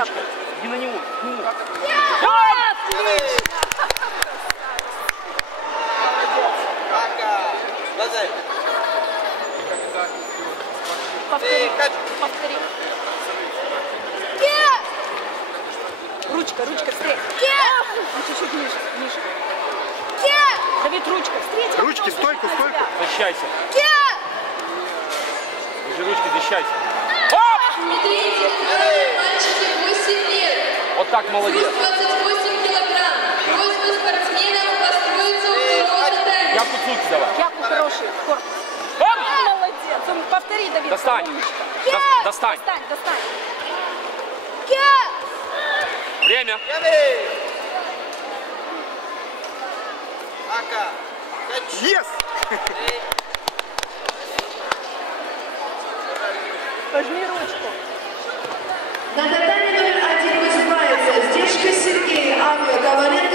ручка. Иди на него. Отлично! Повтори. Повтори. Ручка, быстрее. Чуть-чуть ниже. Давид, ручка, встреть. Ручки, стойку. Защищайся. Держи ручки, защищайся. Смотрите, мальчики 8 лет. Вот так, молодец. Груз 28 килограмм. Просьба спортсменов построиться у второго татами. Япку цуки давай. Япку хороший. Корпус. Молодец. Повтори, Давид. Достань. Достань. Достань. Время. Yes! Пожми ручку. На татами номер 1 выступает Здешко Сергей, Анна Коваленко.